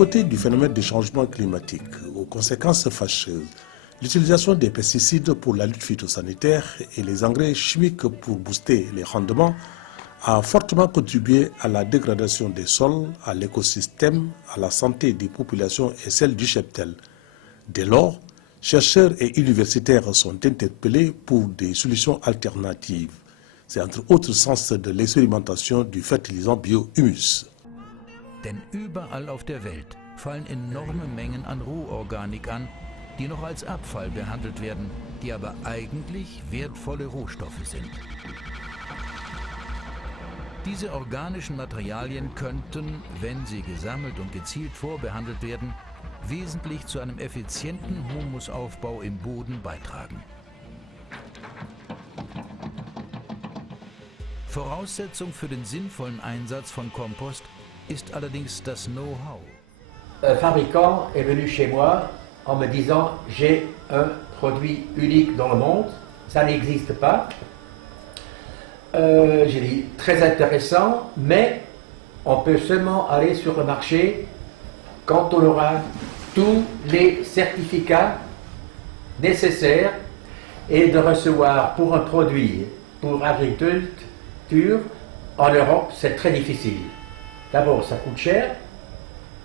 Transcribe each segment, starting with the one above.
côté du phénomène du changement climatique, aux conséquences fâcheuses, l'utilisation des pesticides pour la lutte phytosanitaire et les engrais chimiques pour booster les rendements a fortement contribué à la dégradation des sols, à l'écosystème, à la santé des populations et celle du cheptel. Dès lors, chercheurs et universitaires sont interpellés pour des solutions alternatives. C'est entre autres sens de l'expérimentation du fertilisant Biohumus. Denn überall auf der Welt fallen enorme Mengen an Rohorganik an, die noch als Abfall behandelt werden, die aber eigentlich wertvolle Rohstoffe sind. Diese organischen Materialien könnten, wenn sie gesammelt und gezielt vorbehandelt werden, wesentlich zu einem effizienten Humusaufbau im Boden beitragen. Voraussetzung für den sinnvollen Einsatz von Kompost ist allerdings das Know-how. Un fabricant est venu chez moi en me disant « J'ai un produit unique dans le monde, ça n'existe pas ». J'ai dit « Très intéressant, mais on peut seulement aller sur le marché quand on aura tous les certificats nécessaires et de recevoir pour un produit, pour l'agriculture, en Europe, c'est très difficile. D'abord, ça coûte cher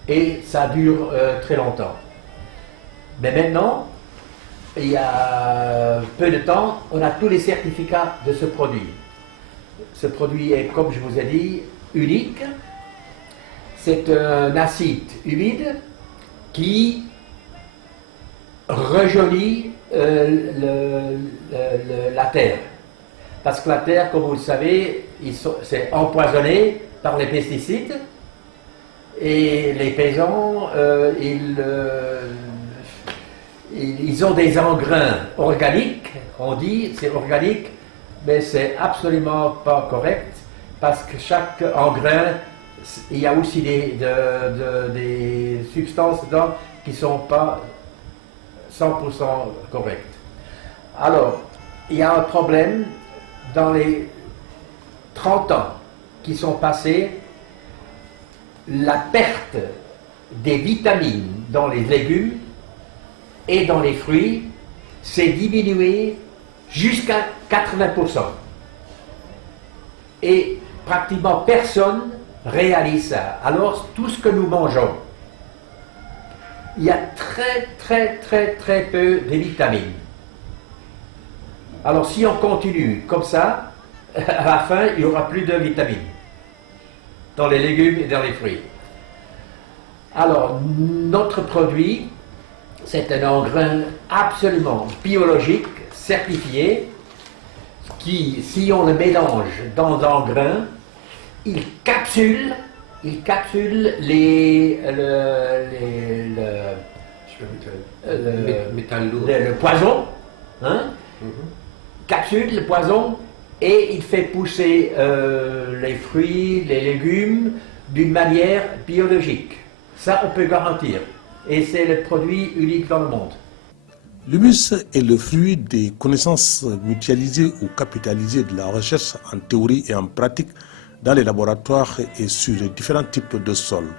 et ça dure très longtemps. Mais maintenant, il y a peu de temps, on a tous les certificats de ce produit. Ce produit est, comme je vous ai dit, unique. C'est un acide humide qui rejaunit la terre. Parce que la terre, comme vous le savez, c'est empoisonné par les pesticides et les paysans, ils ont des engrains organiques, on dit c'est organique, mais c'est absolument pas correct parce que chaque engrain, il y a aussi des substances dedans qui ne sont pas 100% correctes. Alors, il y a un problème dans les 30 ans qui sont passés, la perte des vitamines dans les légumes et dans les fruits s'est diminuée jusqu'à 80%. Et pratiquement personne réalise ça. Alors tout ce que nous mangeons, il y a très peu de vitamines. Alors si on continue comme ça, à la fin il n'y aura plus de vitamines dans les légumes et dans les fruits. Alors notre produit, c'est un engrain absolument biologique, certifié, qui, si on le mélange dans l'engrain, il capsule le poison, hein, capsule le poison et il fait pousser les fruits, les légumes d'une manière biologique. Ça, on peut garantir. Et c'est le produit unique dans le monde. L'humus est le fruit des connaissances mutualisées ou capitalisées de la recherche en théorie et en pratique dans les laboratoires et sur les différents types de sols.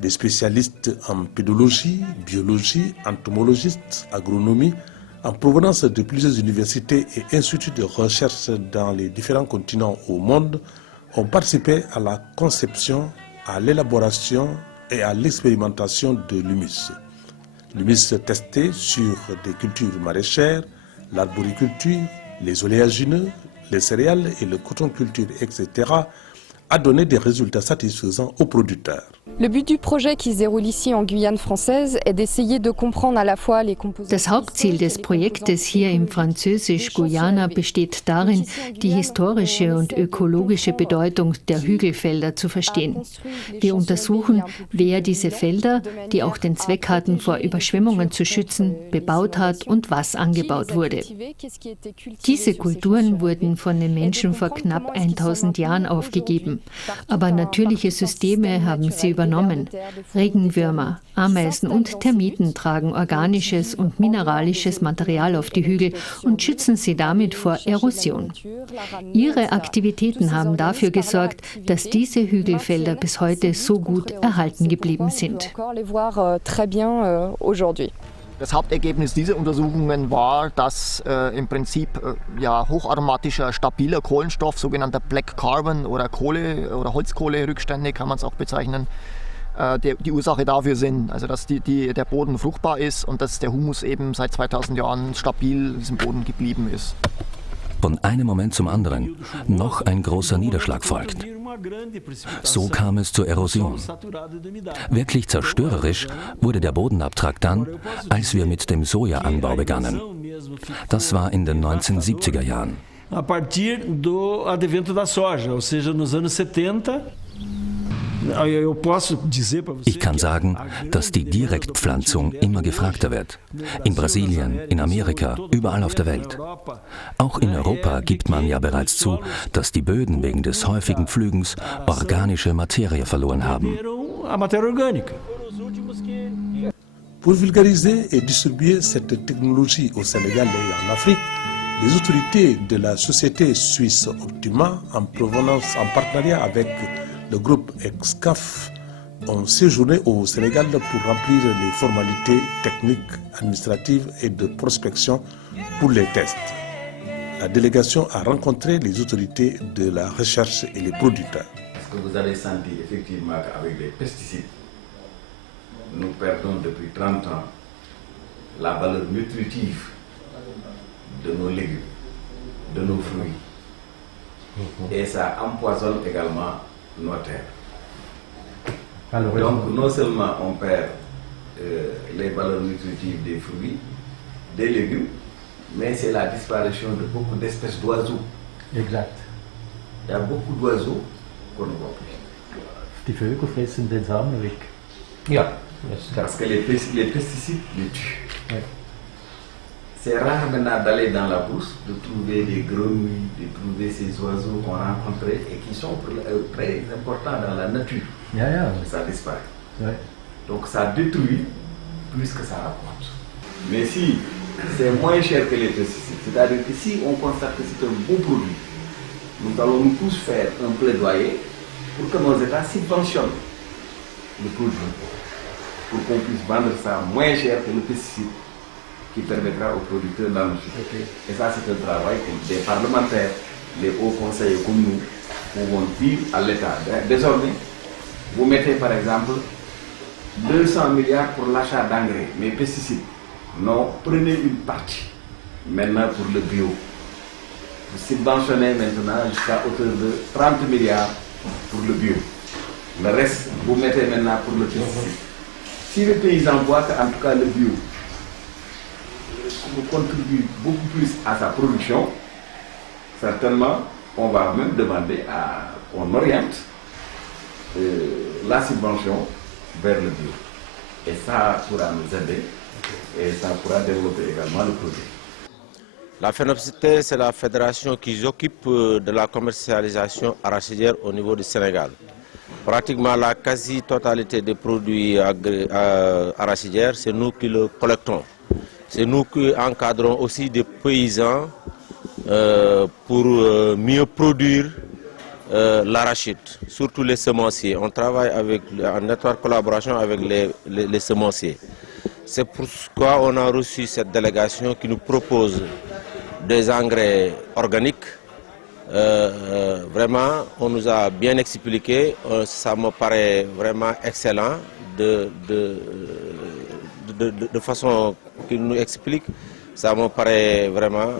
Des spécialistes en pédologie, biologie, entomologistes, agronomie, en provenance de plusieurs universités et instituts de recherche dans les différents continents au monde, ont participé à la conception, à l'élaboration et à l'expérimentation de l'humus. L'humus testé sur des cultures maraîchères, l'arboriculture, les oléagineux, les céréales et le coton culture, etc., a donné des résultats satisfaisants aux producteurs. Le but du projet qui se déroule ici en Guyane française est d'essayer de comprendre à la fois les composants. Das Hauptziel des Projektes hier im Französisch-Guyana besteht darin, die historische und ökologische Bedeutung der Hügelfelder zu verstehen. Wir untersuchen, wer diese Felder, die auch den Zweck hatten, vor Überschwemmungen zu schützen, bebaut hat und was angebaut wurde. Diese Kulturen wurden von den Menschen vor knapp 1000 Jahren aufgegeben. haben. Aber natürliche Systeme haben sie übernommen. Regenwürmer, Ameisen und Termiten tragen organisches und mineralisches Material auf die Hügel und schützen sie damit vor Erosion. Ihre Aktivitäten haben dafür gesorgt, dass diese Hügelfelder bis heute so gut erhalten geblieben sind. Das Hauptergebnis dieser Untersuchungen war, dass im Prinzip hocharomatischer, stabiler Kohlenstoff, sogenannter Black Carbon oder Kohle- oder Holzkohlerückstände, kann man es auch bezeichnen, die Ursache dafür sind. Also dass der Boden fruchtbar ist und dass der Humus eben seit 2000 Jahren stabil in diesem Boden geblieben ist. Von einem Moment zum anderen noch ein großer Niederschlag folgt. So kam es zur Erosion. Wirklich zerstörerisch wurde der Bodenabtrag dann, als wir mit dem Sojaanbau begannen. Das war in den 1970er Jahren. A partir do advento da soja, ou seja, nos anos 70. Ich kann sagen, dass die Direktpflanzung immer gefragter wird. In Brasilien, in Amerika, überall auf der Welt. Auch in Europa gibt man ja bereits zu, dass die Böden wegen des häufigen Pflügens organische Materie verloren haben. Pour vulgariser et distribuer cette technologie au Sénégal et en Afrique, les autorités de la société suisse Optima, en provenance, en partenariat avec le groupe Excaf, ont séjourné au Sénégal pour remplir les formalités techniques, administratives et de prospection pour les tests. La délégation a rencontré les autorités de la recherche et les producteurs. Est-ce que vous avez senti effectivement qu'avec les pesticides, nous perdons depuis 30 ans la valeur nutritive de nos légumes, de nos fruits. Et ça empoisonne également nos terres. Donc non seulement on perd les valeurs nutritives des fruits, des légumes, mais c'est la disparition de beaucoup d'espèces d'oiseaux. Exact. Il y a beaucoup d'oiseaux qu'on ne voit plus. Die Vögel fressen den Samen weg. Ja. Parce que les pesticides les tuent. Ouais. C'est rare maintenant d'aller dans la brousse, de trouver des grenouilles, de trouver ces oiseaux qu'on rencontrait et qui sont très importants dans la nature. Ja, ja. Ça disparaît. Ouais. Donc ça détruit plus que ça rapporte. Mais si c'est moins cher que les pesticides, c'est-à-dire que si on constate que c'est un bon produit, nous allons nous tous faire un plaidoyer pour que nos États subventionnent le produit, pour qu'on puisse vendre ça moins cher que le pesticide, qui permettra aux producteurs d'enrichir. Et ça, c'est un travail que des parlementaires, les hauts conseillers comme nous, pouvons dire à l'État. Désormais, vous mettez par exemple 200 milliards pour l'achat d'engrais, mais pesticides. Non, prenez une partie maintenant pour le bio. Vous subventionnez maintenant jusqu'à hauteur de 30 milliards pour le bio. Le reste, vous mettez maintenant pour le pesticide. Si les paysans voient qu'en tout cas le bio contribue beaucoup plus à sa production, certainement on va même demander qu'on oriente la subvention vers le bio. Et ça pourra nous aider et ça pourra développer également le produit. La FENOPSIT, c'est la fédération qui s'occupe de la commercialisation arachidière au niveau du Sénégal. Pratiquement la quasi-totalité des produits arachidières, c'est nous qui le collectons. C'est nous qui encadrons aussi des paysans pour mieux produire l'arachide, surtout les semenciers. On travaille en étroite collaboration avec les semenciers. C'est pourquoi on a reçu cette délégation qui nous propose des engrais organiques. Vraiment, on nous a bien expliqué, ça me paraît vraiment excellent de façon qu'il nous explique, ça me paraît vraiment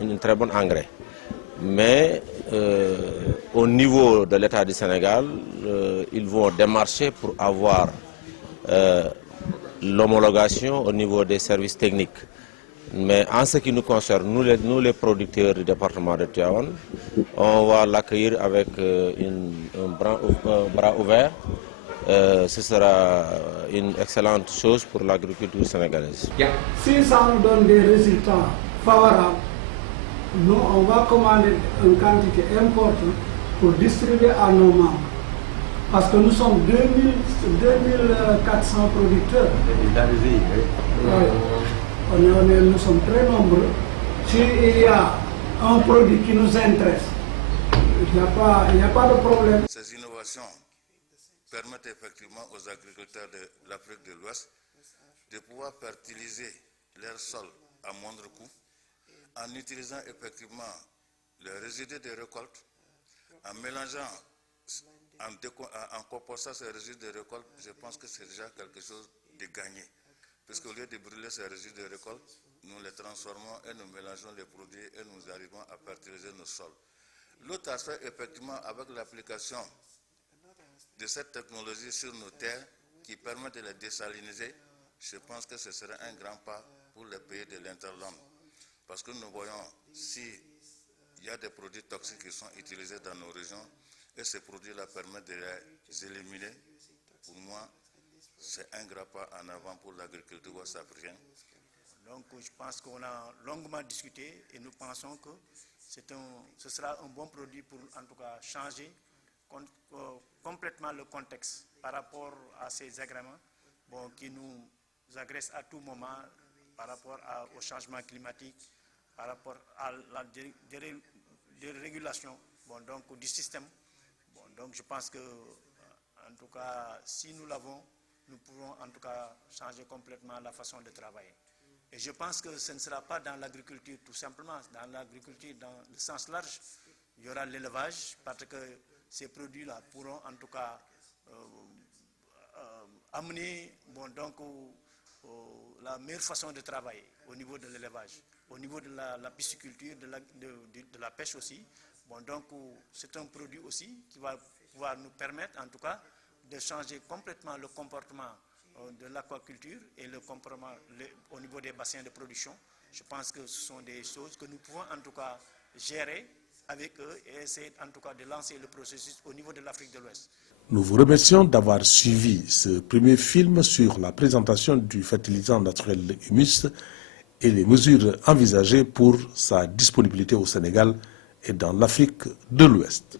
un très bon engrais. Mais au niveau de l'État du Sénégal, ils vont démarcher pour avoir l'homologation au niveau des services techniques. Mais en ce qui nous concerne, nous les producteurs du département de Tivaouane, on va l'accueillir avec un bras ouvert. Ce sera une excellente chose pour l'agriculture sénégalaise. Si ça nous donne des résultats favorables, nous on va commander une quantité importante pour distribuer à nos membres. Parce que nous sommes 2400 producteurs. Nous sommes très nombreux. S'il y a un produit qui nous intéresse, il n'y a pas de problème. Ces innovations permettent effectivement aux agriculteurs de l'Afrique de l'Ouest de pouvoir fertiliser leur sol à moindre coût en utilisant effectivement les résidus des récoltes, en mélangeant, en compostant ces résidus de récolte. Je pense que c'est déjà quelque chose de gagné. Puisqu'au lieu de brûler ces résidus de récolte, nous les transformons et nous mélangeons les produits et nous arrivons à fertiliser nos sols. L'autre aspect, effectivement, avec l'application de cette technologie sur nos terres qui permet de les désaliniser, je pense que ce serait un grand pas pour les pays de l'Interland. Parce que nous voyons s'il y a des produits toxiques qui sont utilisés dans nos régions et ces produits-là permettent de les éliminer. Pour moi, c'est un grand pas en avant pour l'agriculture ouest-africaine. Donc je pense qu'on a longuement discuté et nous pensons que ce sera un bon produit pour en tout cas changer complètement le contexte par rapport à ces agréments qui nous agressent à tout moment par rapport au changement climatique, par rapport à la dérégulation donc, du système. Donc je pense que en tout cas si nous l'avons, nous pourrons en tout cas changer complètement la façon de travailler. Et je pense que ce ne sera pas dans l'agriculture tout simplement, dans l'agriculture dans le sens large, il y aura l'élevage parce que ces produits-là pourront en tout cas amener la meilleure façon de travailler au niveau de l'élevage, au niveau de la pisciculture, de la pêche aussi. Donc c'est un produit aussi qui va pouvoir nous permettre en tout cas de changer complètement le comportement de l'aquaculture et le comportement au niveau des bassins de production. Je pense que ce sont des choses que nous pouvons en tout cas gérer avec eux et essayer en tout cas de lancer le processus au niveau de l'Afrique de l'Ouest. Nous vous remercions d'avoir suivi ce premier film sur la présentation du fertilisant naturel humus et les mesures envisagées pour sa disponibilité au Sénégal et dans l'Afrique de l'Ouest.